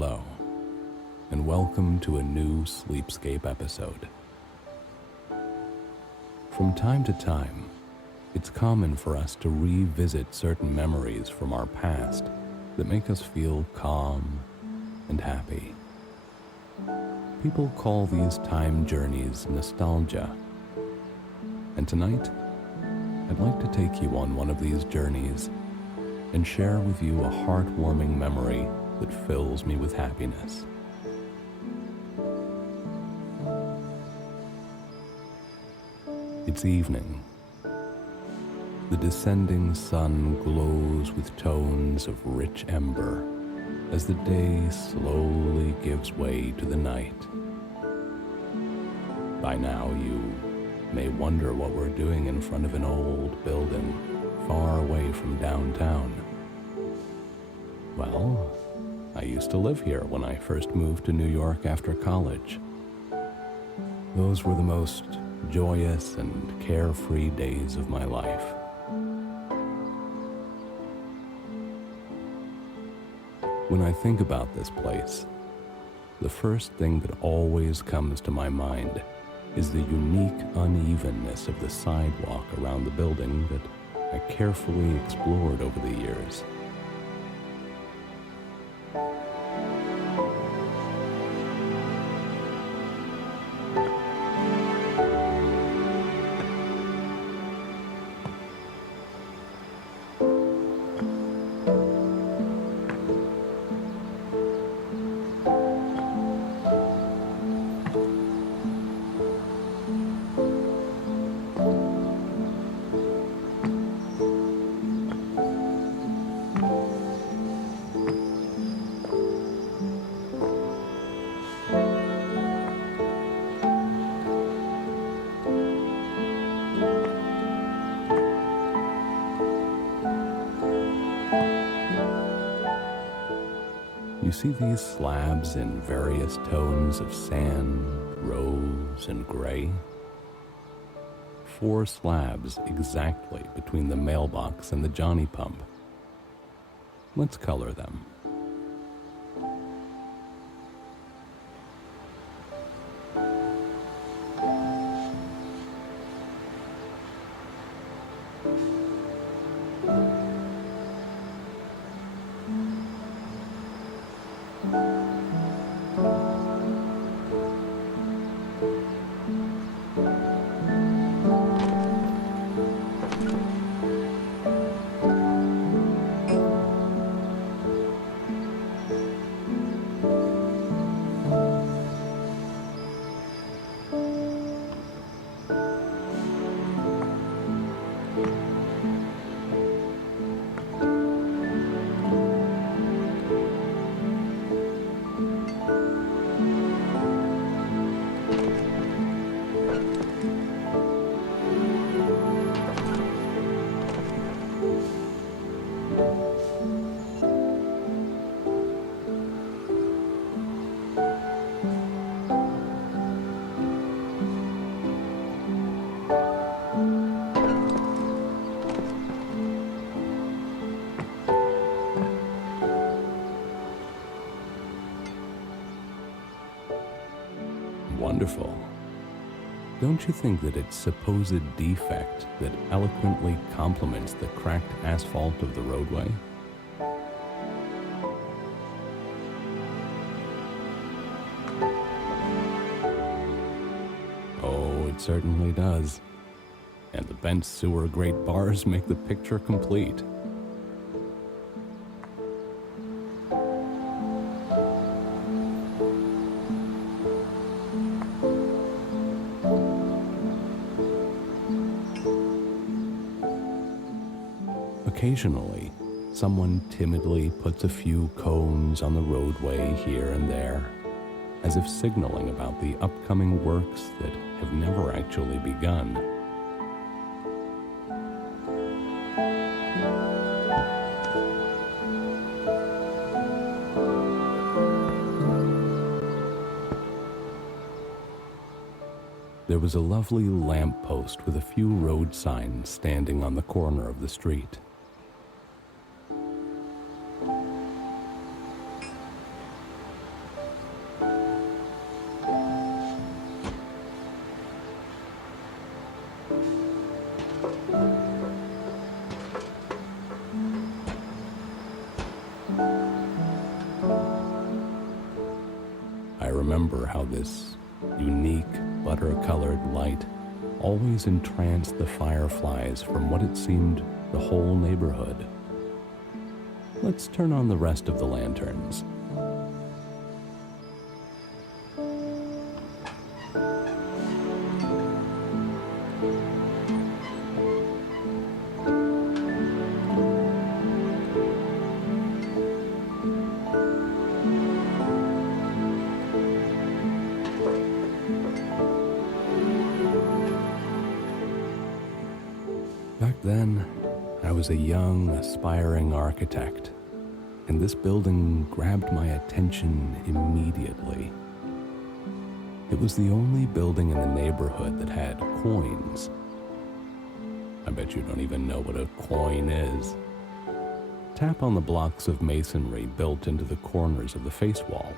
Hello, and welcome to a new Sleepscape episode. From time to time, it's common for us to revisit certain memories from our past that make us feel calm and happy. People call these time journeys nostalgia, and tonight, I'd like to take you on one of these journeys and share with you a heartwarming memory that fills me with happiness. It's evening. The descending sun glows with tones of rich ember as the day slowly gives way to the night. By now, you may wonder what we're doing in front of an old building far away from downtown. Well, I used to live here when I first moved to New York after college. Those were the most joyous and carefree days of my life. When I think about this place, the first thing that always comes to my mind is the unique unevenness of the sidewalk around the building that I carefully explored over the years. You see these slabs in various tones of sand, rose, and gray? 4 slabs exactly between the mailbox and the Johnny pump. Let's color them. Wonderful. Don't you think that its supposed defect that eloquently complements the cracked asphalt of the roadway? Oh, it certainly does. And the bent sewer grate bars make the picture complete. Occasionally, someone timidly puts a few cones on the roadway here and there, as if signaling about the upcoming works that have never actually begun. There was a lovely lamppost with a few road signs standing on the corner of the street. remember how this unique butter-colored light always entranced the fireflies from what it seemed the whole neighborhood. Let's turn on the rest of the lanterns. Back then, I was a young, aspiring architect, and this building grabbed my attention immediately. It was the only building in the neighborhood that had coins. I bet you don't even know what a coin is. Tap on the blocks of masonry built into the corners of the face wall.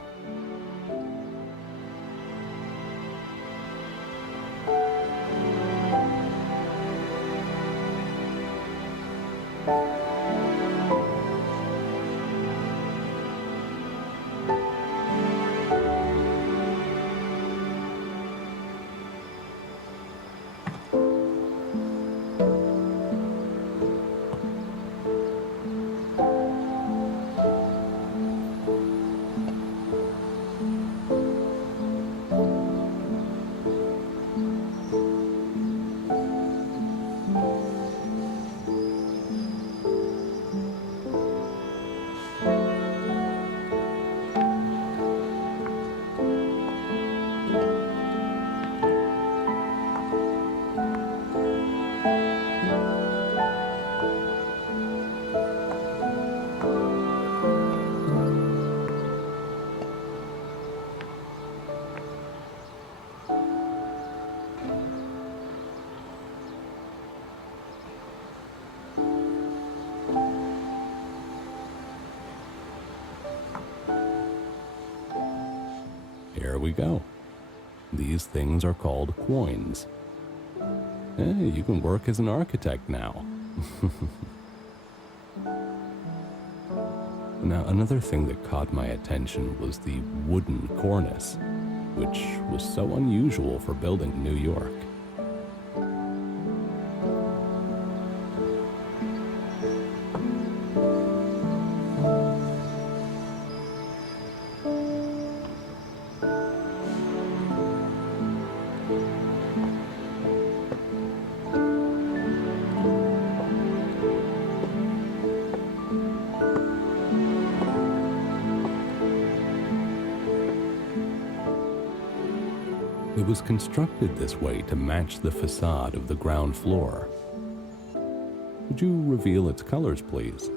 Here we go. These things are called coins. Hey, you can work as an architect now. Now, another thing that caught my attention was the wooden cornice, which was so unusual for building in New York. It was constructed this way to match the facade of the ground floor. Would you reveal its colors, please?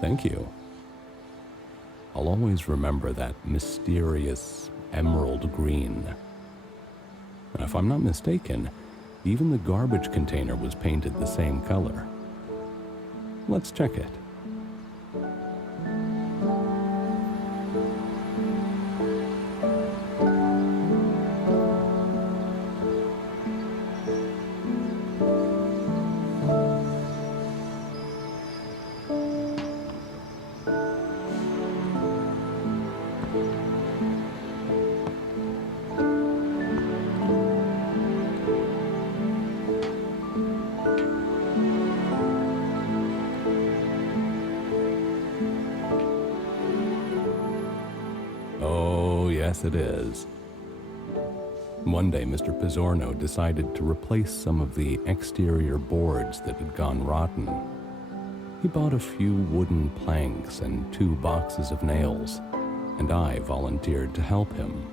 Thank you. I'll always remember that mysterious emerald green. And if I'm not mistaken, even the garbage container was painted the same color. Let's check it. Oh, yes it is. One day, Mr. Pizzorno decided to replace some of the exterior boards that had gone rotten. He bought a few wooden planks and 2 boxes of nails, and I volunteered to help him.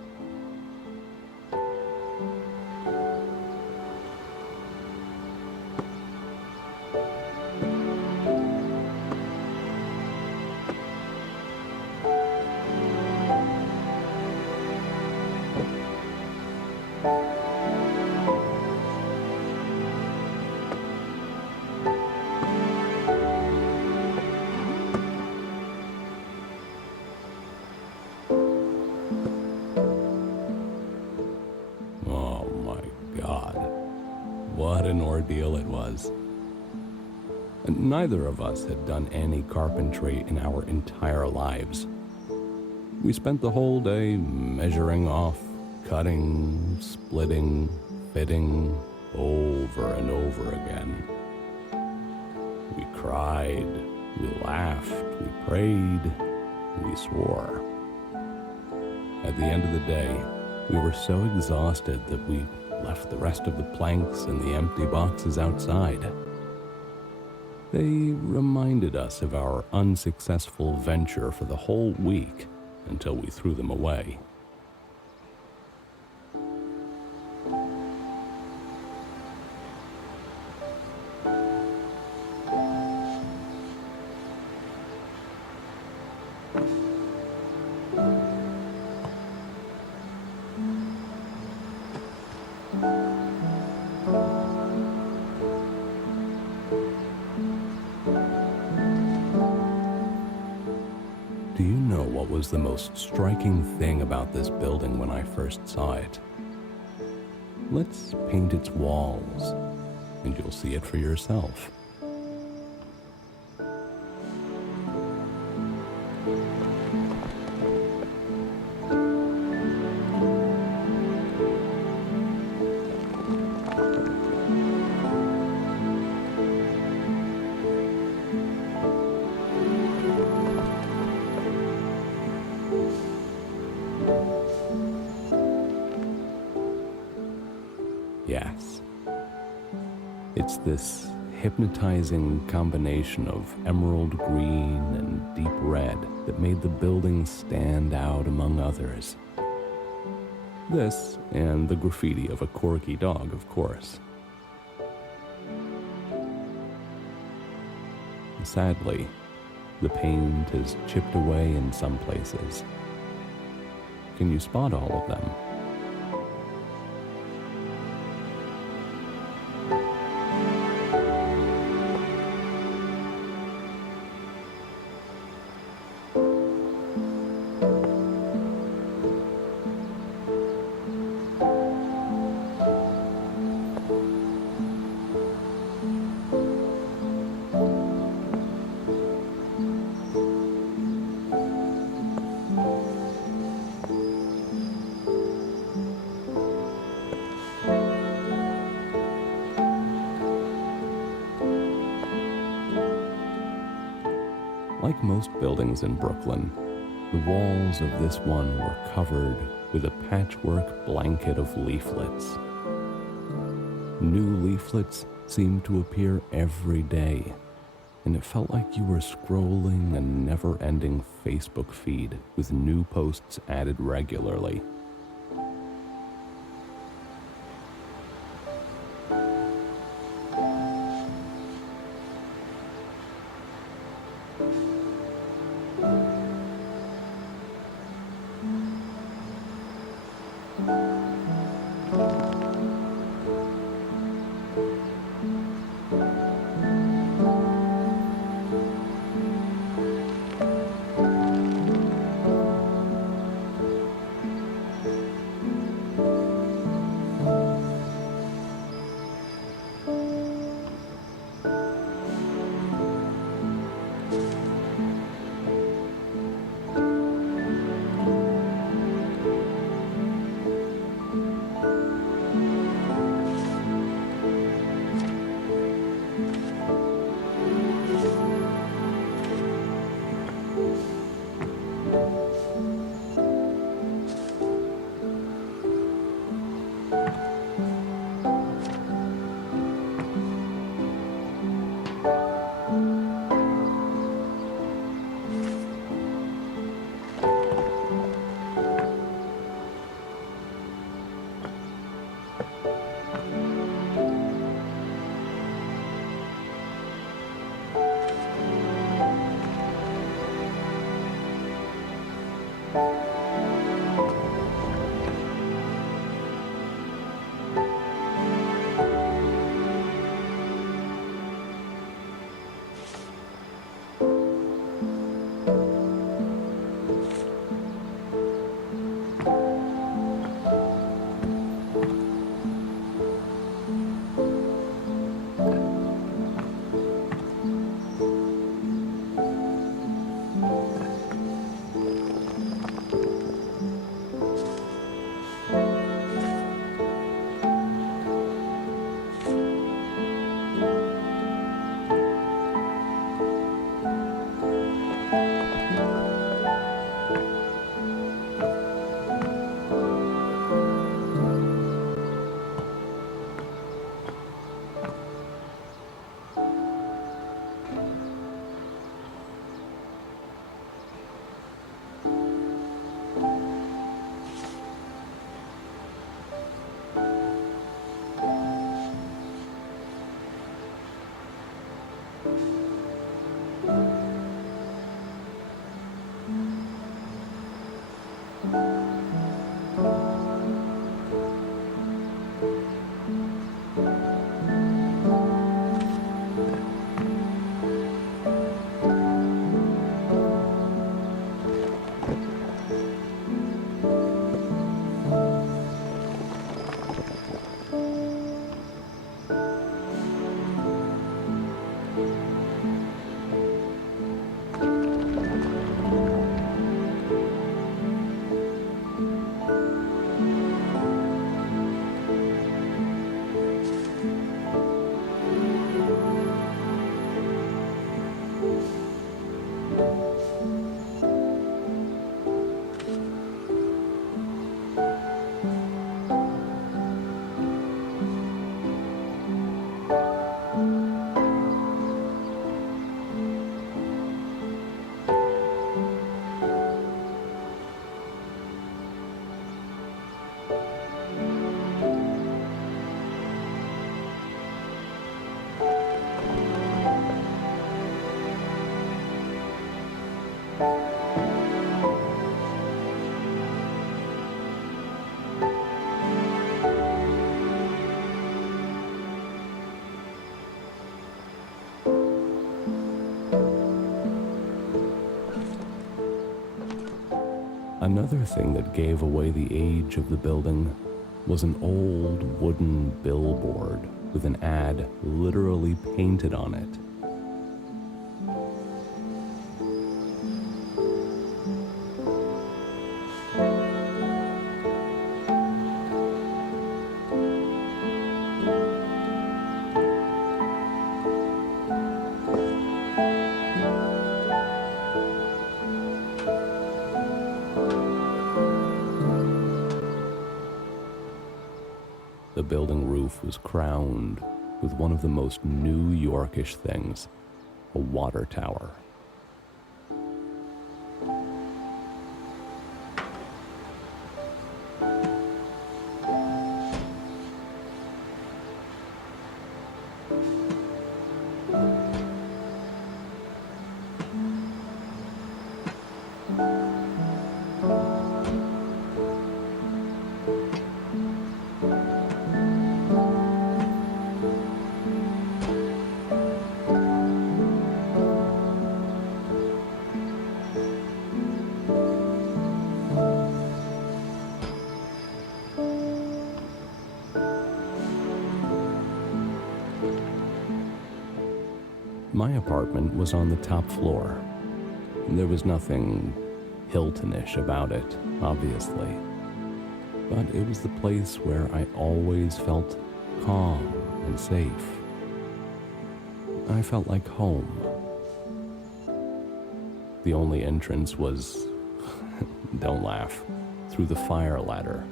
Oh my God, what an ordeal it was. And neither of us had done any carpentry in our entire lives. We spent the whole day measuring off, cutting, splitting, fitting, over and over again. We cried, we laughed, we prayed, we swore. At the end of the day, we were so exhausted that we left the rest of the planks and the empty boxes outside. They reminded us of our unsuccessful venture for the whole week until we threw them away. Do you know what was the most striking thing about this building when I first saw it? Let's paint its walls, and you'll see it for yourself. Yes. It's this hypnotizing combination of emerald green and deep red that made the building stand out among others. This and the graffiti of a corgi dog, of course. Sadly, the paint has chipped away in some places. Can you spot all of them? most buildings in Brooklyn, the walls of this one were covered with a patchwork blanket of leaflets. New leaflets seemed to appear every day, and it felt like you were scrolling a never-ending Facebook feed with new posts added regularly. Another thing that gave away the age of the building was an old wooden billboard with an ad literally painted on it. building roof was crowned with one of the most New Yorkish things, a water tower. My apartment was on the top floor. There was nothing Hiltonish about it, obviously. But it was the place where I always felt calm and safe. I felt like home. The only entrance was, don't laugh, through the fire ladder.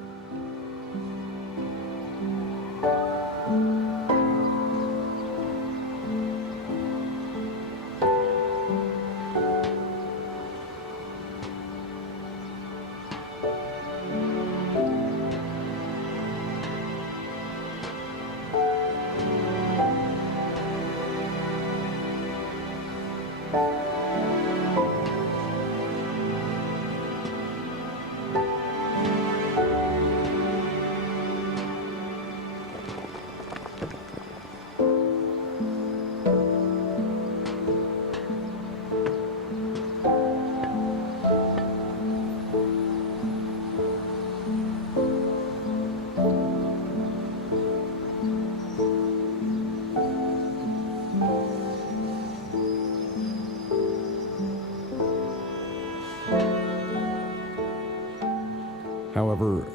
However,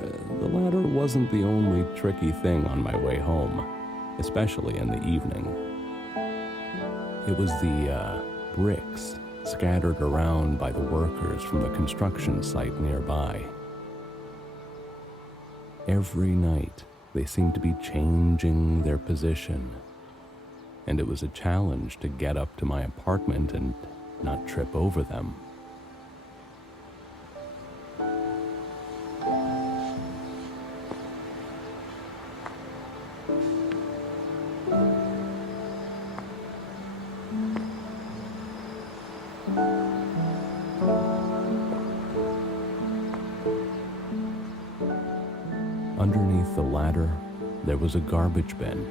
the ladder wasn't the only tricky thing on my way home, especially in the evening. It was the bricks scattered around by the workers from the construction site nearby. Every night, they seemed to be changing their position, and it was a challenge to get up to my apartment and not trip over them. Underneath the ladder, there was a garbage bin.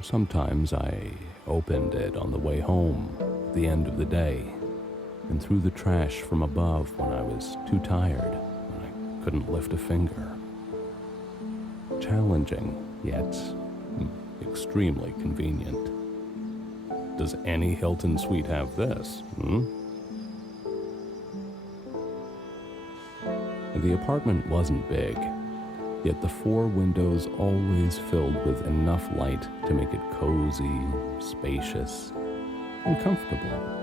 Sometimes I opened it on the way home at the end of the day and threw the trash from above when I was too tired, when I couldn't lift a finger. Challenging, yet extremely convenient. Does any Hilton suite have this? The apartment wasn't big, yet the 4 windows always filled with enough light to make it cozy, spacious, and comfortable.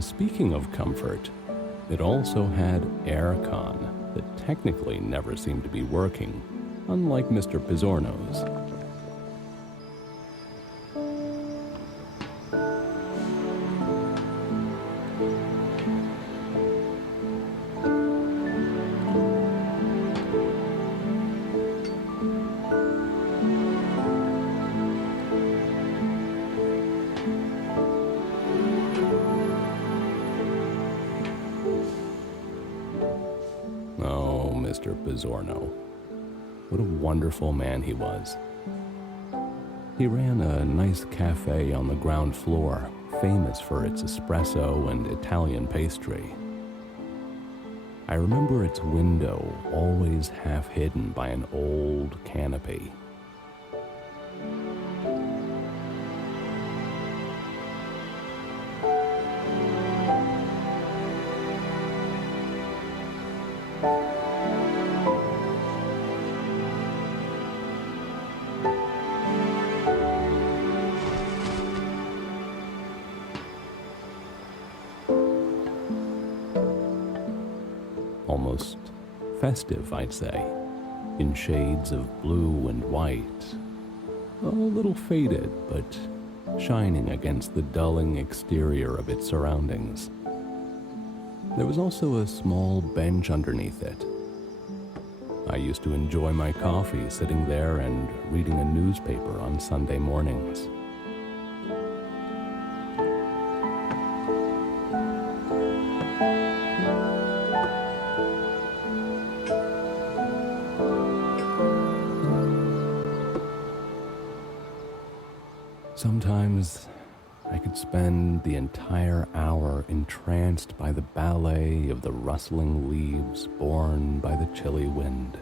Speaking of comfort, it also had aircon that technically never seemed to be working, unlike Mr. Pizzorno's. Oh, Mr. Pizzorno. What a wonderful man he was. He ran a nice cafe on the ground floor, famous for its espresso and Italian pastry. I remember its window always half hidden by an old canopy. Almost festive, I'd say, in shades of blue and white, a little faded, but shining against the dulling exterior of its surroundings. There was also a small bench underneath it. I used to enjoy my coffee sitting there and reading a newspaper on Sunday mornings. Sometimes I could spend the entire hour entranced by the ballet of the rustling leaves borne by the chilly wind.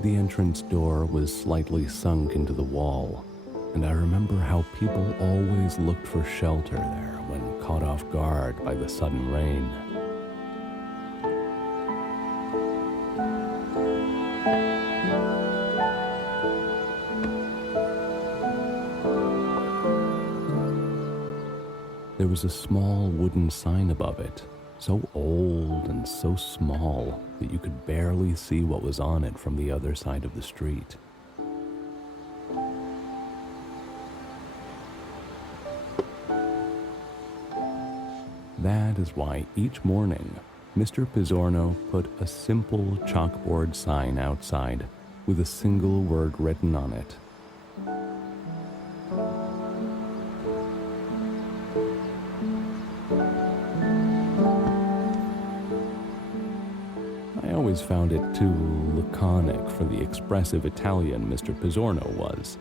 The entrance door was slightly sunk into the wall, and I remember how people always looked for shelter there when caught off guard by the sudden rain. There was a small wooden sign above it, so old and so small that you could barely see what was on it from the other side of the street. That is why each morning, Mr. Pizzorno put a simple chalkboard sign outside with a single word written on it. I always found it too laconic for the expressive Italian Mr. Pizzorno was.